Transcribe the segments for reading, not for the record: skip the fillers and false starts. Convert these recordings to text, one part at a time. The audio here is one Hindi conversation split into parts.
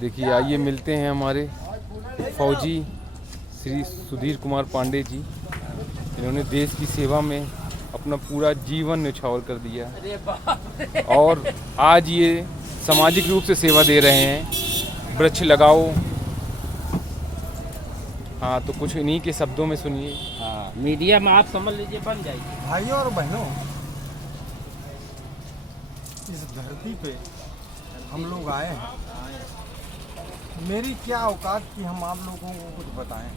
देखिए आइए मिलते हैं हमारे फौजी श्री सुधीर कुमार पांडे जी। इन्होंने देश की सेवा में अपना पूरा जीवन न्यौछावर कर दिया और आज ये सामाजिक रूप से सेवा दे रहे हैं। वृक्ष लगाओ। हाँ, तो कुछ इन्हीं के शब्दों में सुनिए। हाँ, मीडिया में आप समझ लीजिए बन जाएगी। भाइयों और बहनों, इस धरती पे हम लोग आए हैं। मेरी क्या औकात कि हम आप लोगों को कुछ बताएं।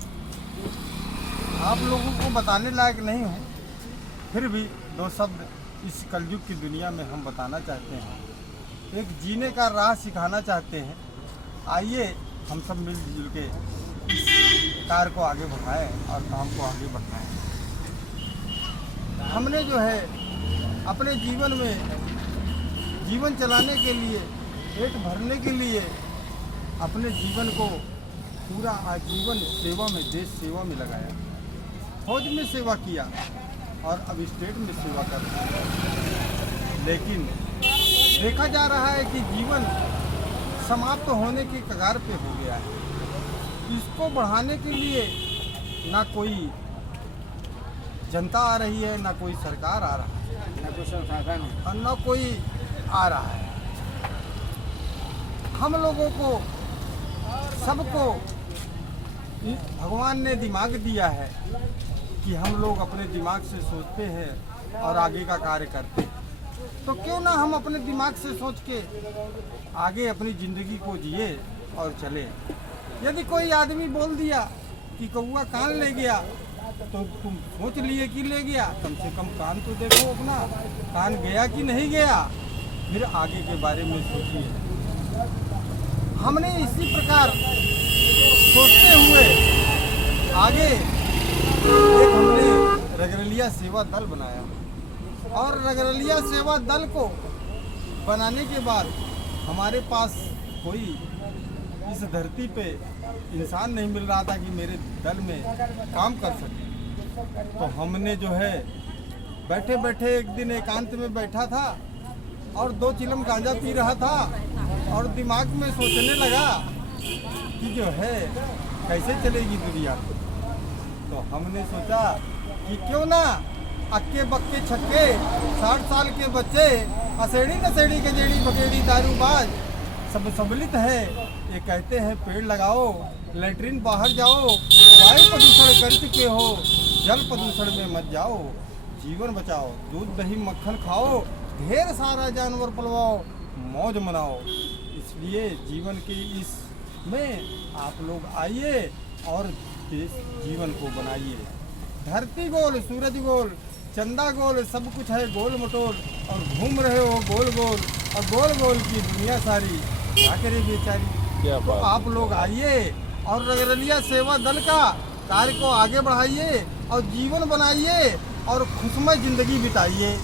आप लोगों को बताने लायक नहीं हूँ, फिर भी दो शब्द इस कलयुग की दुनिया में हम बताना चाहते हैं। एक जीने का राह सिखाना चाहते हैं। आइए हम सब मिलजुल के इस कार्य को आगे बढ़ाएं और काम को आगे बढ़ाएं। हमने जो है अपने जीवन में जीवन चलाने के लिए, पेट भरने के लिए अपने जीवन को पूरा आजीवन सेवा में, देश सेवा में लगाया। फौज में सेवा किया और अब स्टेट में सेवा कर रहे हैं। लेकिन देखा जा रहा है कि जीवन समाप्त होने के कगार पे हो गया है। इसको बढ़ाने के लिए ना कोई जनता आ रही है, ना कोई सरकार आ रहा है, ना कोई संसाधन और ना कोई आ रहा है। हम लोगों को सबको भगवान ने दिमाग दिया है कि हम लोग अपने दिमाग से सोचते हैं और आगे का कार्य करते हैं। तो क्यों ना हम अपने दिमाग से सोच के आगे अपनी ज़िंदगी को जिए और चले। यदि कोई आदमी बोल दिया कि कौआ कान ले गया, तो तुम सोच लिए कि ले गया, कम से कम कान तो देखो अपना, कान गया कि नहीं गया, फिर आगे के बारे में सोचिए। हमने इसी प्रकार सोचते हुए आगे एक हमने रगरलिया सेवा दल बनाया और रगरलिया सेवा दल को बनाने के बाद हमारे पास कोई इस धरती पे इंसान नहीं मिल रहा था कि मेरे दल में काम कर सके। तो हमने जो है बैठे बैठे एक दिन एकांत में बैठा था और 2 चिलम गांजा पी रहा था और दिमाग में सोचने लगा कि जो है कैसे चलेगी दुनिया। तो हमने सोचा कि क्यों ना अक्के बक्के छक्के 60 साल के बच्चे असेड़ी नसेड़ी के जेड़ी बकेड़ी दारूबाज सब सम्मिलित है। ये कहते हैं पेड़ लगाओ, लैट्रिन बाहर जाओ, वायु प्रदूषण कर चुके हो, जल प्रदूषण में मत जाओ, जीवन बचाओ, दूध दही मक्खन खाओ, ढेर सारा जानवर पलवाओ, मौज मनाओ। इसलिए जीवन के इस में आप लोग आइए और जीवन को बनाइए। धरती गोल, सूरज गोल, चंदा गोल, सब कुछ है गोल मटोल और घूम रहे हो गोल गोल और गोल गोल की दुनिया सारी क्या करे बेचारी। तो आप लोग आइए और रगरलिया सेवा दल का कार्य को आगे बढ़ाइए और जीवन बनाइए और खुशमय जिंदगी बिताइए।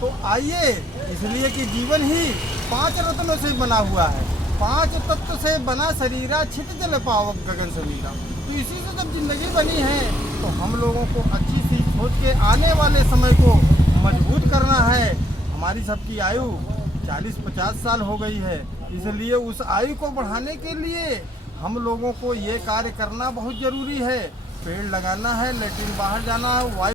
तो आइए, इसलिए कि जीवन ही 5 रत्नों से बना हुआ है। 5 तत्व से बना शरीरा, छित जल पावक गगन समीरा। तो इसी से जब जिंदगी बनी है तो हम लोगों को अच्छी सी सोच के आने वाले समय को मजबूत करना है। हमारी सबकी आयु 40-50 साल हो गई है, इसलिए उस आयु को बढ़ाने के लिए हम लोगों को ये कार्य करना बहुत ज़रूरी है। पेड़ लगाना है, लैट्रिन बाहर जाना है, वायु